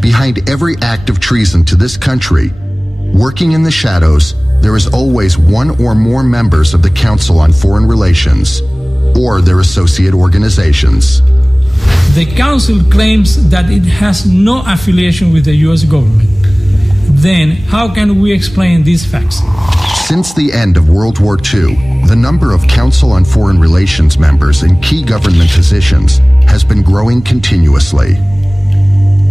Behind every act of treason to this country, working in the shadows, there is always one or more members of the Council on Foreign Relations or their associate organizations. The Council claims that it has no affiliation with the U.S. government. Then, how can we explain these facts? Since the end of World War II, the number of Council on Foreign Relations members in key government positions has been growing continuously.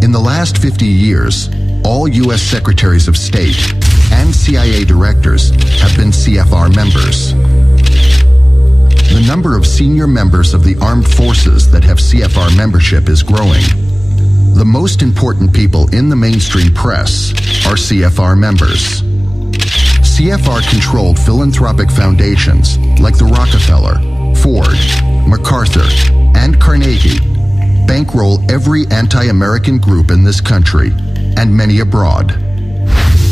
In the last 50 years, all U.S. Secretaries of State and CIA directors have been CFR members. The number of senior members of the armed forces that have CFR membership is growing. The most important people in the mainstream press are CFR members. CFR-controlled philanthropic foundations like the Rockefeller, Ford, MacArthur, and Carnegie bankroll every anti-American group in this country and many abroad.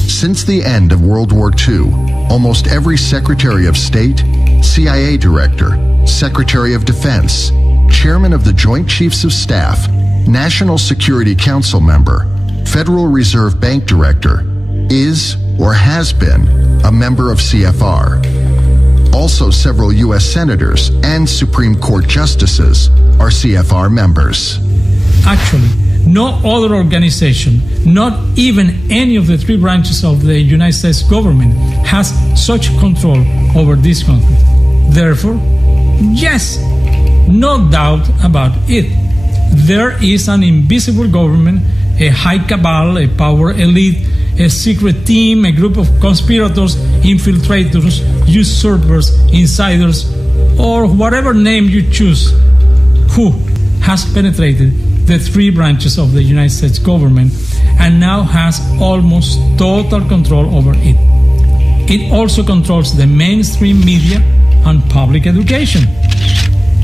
Since the end of World War II, almost every Secretary of State, CIA Director, Secretary of Defense, Chairman of the Joint Chiefs of Staff, National Security Council member, Federal Reserve Bank Director is or has been a member of CFR. Also, several U.S. senators and Supreme Court justices are CFR members. Actually, no other organization, not even any of the three branches of the United States government, has such control over this country. Therefore, yes, no doubt about it, there is an invisible government, a high cabal, a power elite, a secret team, a group of conspirators, infiltrators, usurpers, insiders, or whatever name you choose, who has penetrated the three branches of the United States government and now has almost total control over it. It also controls the mainstream media and public education.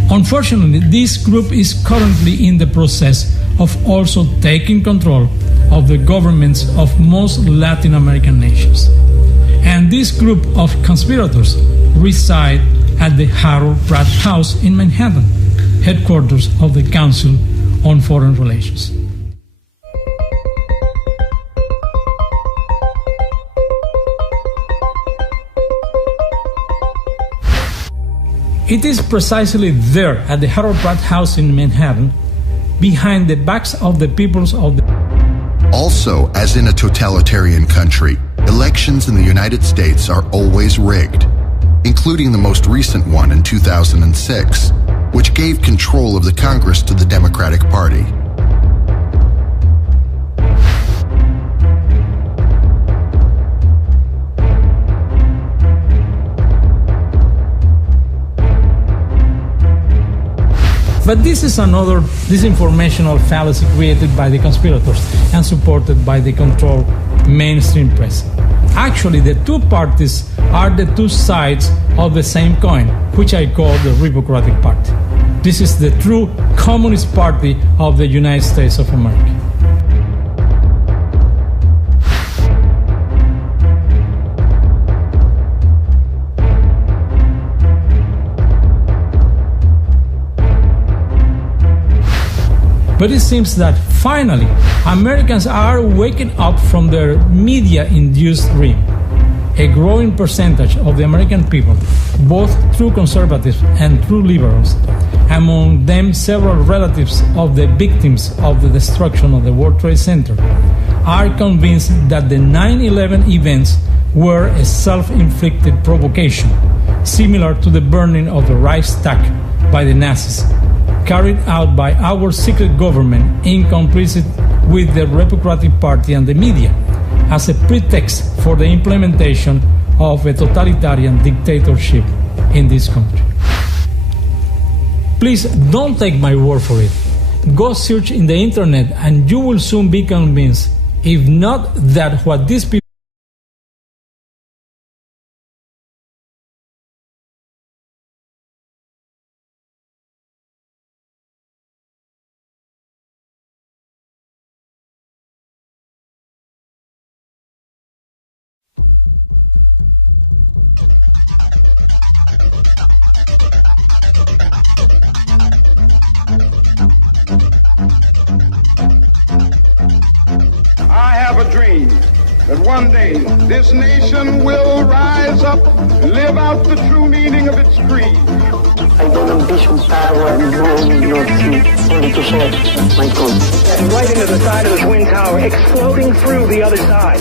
Unfortunately, this group is currently in the process of also taking control of the governments of most Latin American nations. And this group of conspirators reside at the Harold Pratt House in Manhattan, headquarters of the Council on Foreign Relations. It is precisely there at the Harold Pratt House in Manhattan, behind the backs of the peoples of the... Also, as in a totalitarian country, elections in the United States are always rigged, including the most recent one in 2006, which gave control of the Congress to the Democratic Party. But this is another disinformational fallacy created by the conspirators and supported by the controlled mainstream press. Actually, the two parties are the two sides of the same coin, which I call the Republican Party. This is the true Communist Party of the United States of America. But it seems that finally, Americans are waking up from their media-induced dream. A growing percentage of the American people, both true conservatives and true liberals, among them several relatives of the victims of the destruction of the World Trade Center, are convinced that the 9/11 events were a self-inflicted provocation, similar to the burning of the Reichstag by the Nazis, carried out by our secret government in complicit with the Republican Party and the media, as a pretext for the implementation of a totalitarian dictatorship in this country. Please don't take my word for it. Go search in the internet and you will soon be convinced, if not that what these people I have a dream that one day this nation will rise up and live out the true meaning of its creed. I don't envision power and glory, not only to serve my country. And right into the side of the Twin Tower, exploding through the other side.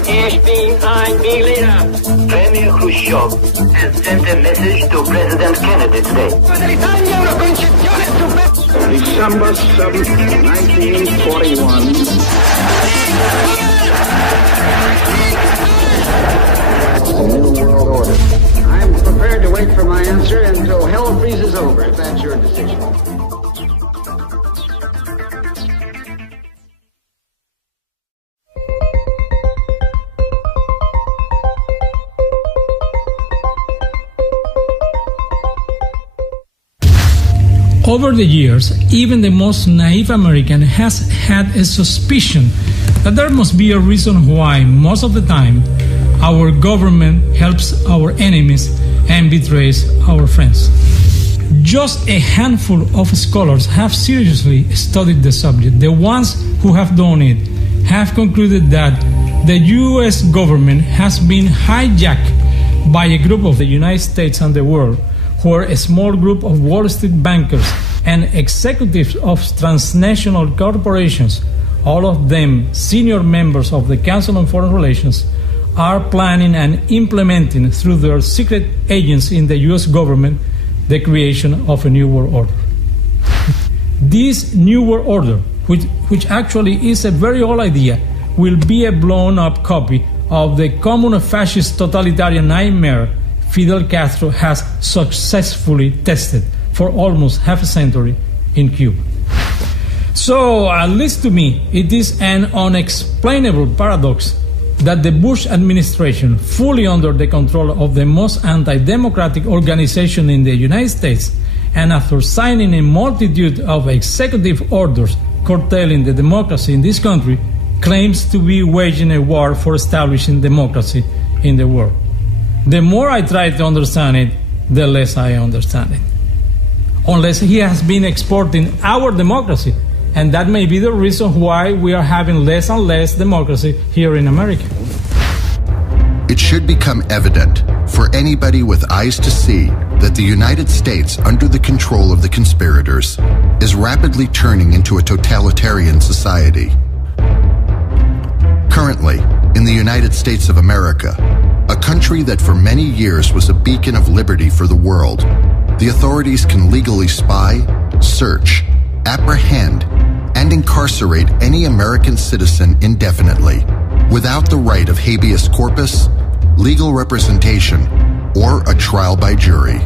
Premier Khrushchev has sent a message to President Kennedy today. December 7th, 1941. The New World Order. I'm prepared to wait for my answer until hell freezes over, if that's your decision. Over the years, even the most naive American has had a suspicion that there must be a reason why, most of the time, our government helps our enemies and betrays our friends. Just a handful of scholars have seriously studied the subject. The ones who have done it have concluded that the U.S. government has been hijacked by a group of the United States and the world, who are a small group of Wall Street bankers and executives of transnational corporations, all of them senior members of the Council on Foreign Relations, are planning and implementing through their secret agents in the U.S. government the creation of a New World Order. This New World Order, which actually is a very old idea, will be a blown-up copy of the common fascist totalitarian nightmare Fidel Castro has successfully tested for almost half a century in Cuba. So, at least to me, it is an unexplainable paradox that the Bush administration, fully under the control of the most anti-democratic organization in the United States, and after signing a multitude of executive orders curtailing the democracy in this country, claims to be waging a war for establishing democracy in the world. The more I try to understand it, the less I understand it. Unless he has been exporting our democracy, and that may be the reason why we are having less and less democracy here in America. It should become evident for anybody with eyes to see that the United States, under the control of the conspirators, is rapidly turning into a totalitarian society. Currently, in the United States of America, a country that for many years was a beacon of liberty for the world, the authorities can legally spy, search, apprehend, and incarcerate any American citizen indefinitely, without the right of habeas corpus, legal representation, or a trial by jury.